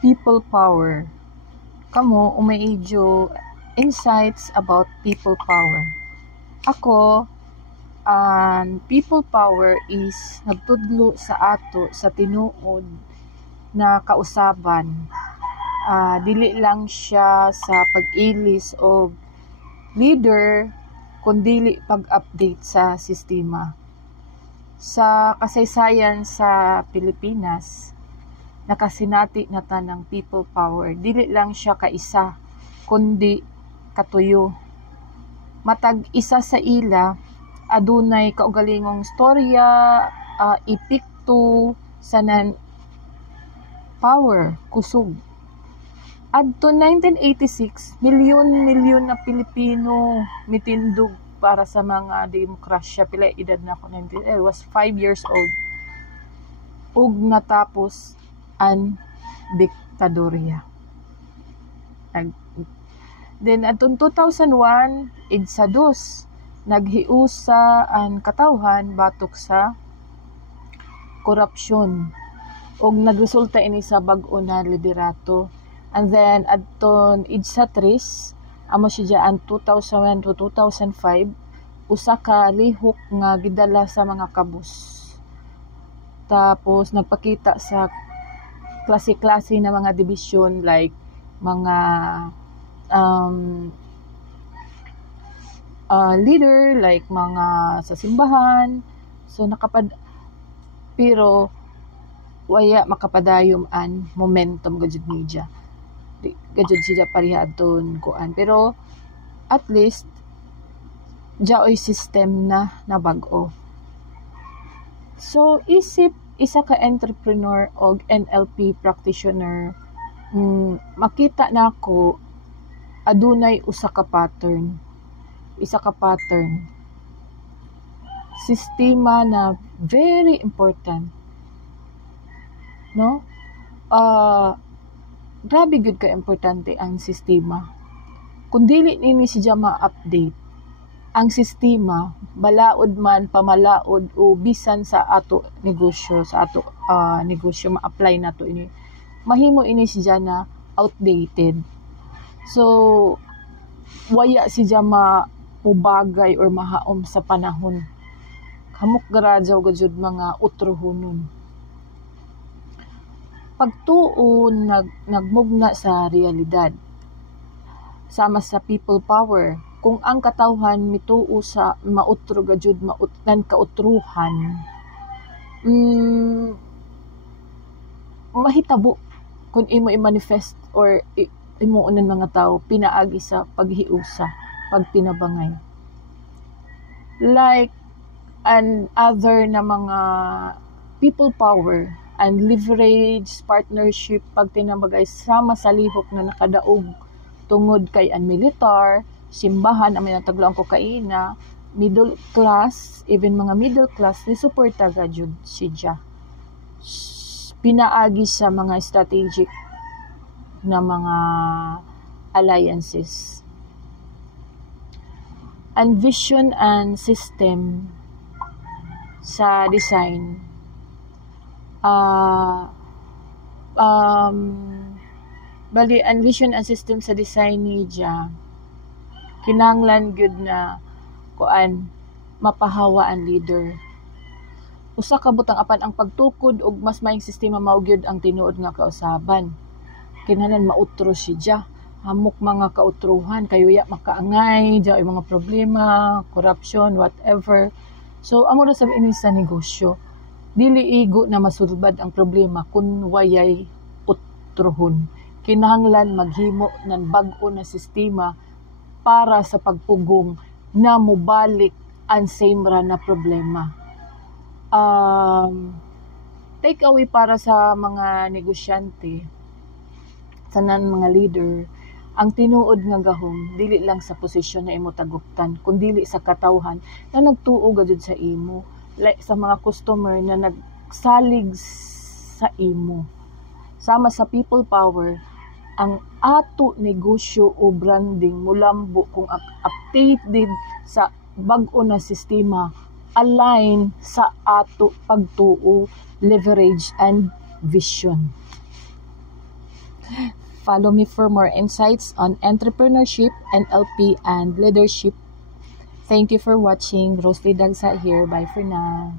people power. Kamo umaidyo insights about people power. Ako, people power is nagtudlo sa ato sa tinuod na kausaban. Dili lang siya sa pag-ilis o leader, kundi pag-update sa sistema. Sa kasaysayan sa Pilipinas, nakasinati na tanang people power. Dili lang siya kaisa, kundi katuyo. Matag isa sa ila, adunay kaugalingong storya, epekto sa power, kusog. Adto 1986, milyon na Pilipino mitindog para sa mga demokrasya. Pila edad na ako, I was 5 years old. Ug natapos ang diktadorya. Then atong 2001, idsados, naghiusa ang katawhan batok sa korupsyon. Ug nagresulta ini sa bag-o na liderato. And then adton idsa-3, amo siya ang 2001 to 2005, usa ka lihok nga gidala sa mga kabus. Tapos nagpakita sa klase-klase na mga division like mga leader, like mga sa simbahan. So pero waya makapadayom an momentum gadjud media. Gadjud siya pareha adton kuan, pero at least jaoy system na bag-o. So isip isa ka entrepreneur o NLP practitioner, makita nako adunay isa ka pattern sistema na very important, no? Grabe gud ka importante ang sistema. Kung dili nini siya ma-update ang sistema, balaod man, pamalaod o bisan sa ato negosyo, ma-apply nato ini, mahimo ini siya na outdated. So waya siya mapubagay or mahaom sa panahon. Kamuk garajaw gajud mga utrohonon. Pagtuon nagmugna sa realidad. Sama sa people power, kung ang katawhan mituo sa mautro gajud nan kautruhan, mahitabo kung imo i-manifest or imuunan mga tao pinaagi sa paghiusa, pagtinabangay. Like and other na mga people power and leverage, partnership, pagtinabagay sama sa lihok na nakadaog tungod kay ang militar, simbahan, ang minatagloang kokaina, middle class, even mga middle class, ni suporta gajud siya. Pinaagi sa mga strategic na mga alliances. And vision and system sa design. Bali, ang vision and system sa design niya, kinanglan gyud na mapahawa ang leader. Usa ka butang apan ang pagtukod og mas maayong sistema mao gyud ang tinuod nga kausaban. Kinahanglan mautro siya, hamok mga kautruhan, kayuya makaangay, diay mga problema, corruption, whatever. So amo ra sa ini sa negosyo. Dili igo na masulbad ang problema kun wayay utrohon. Kinahanglan maghimo ng bag-o na sistema para sa pagpugong na mubalik ang same ra na problema. Take away para sa mga negosyante, sa mga leader, ang tinuod nga gahom dili lang sa posisyon na imo taguptan, kundi sa katawhan na nagtuo gajud sa imo, like sa mga customer na nagsalig sa imo. Sama sa people power, ang ato negosyo o branding mulambo kung updated sa bag-o na sistema, align sa ato pagtuo, leverage and vision. Follow me for more insights on entrepreneurship, NLP, and leadership. Thank you for watching. Rosely Dagsa here. Bye for now.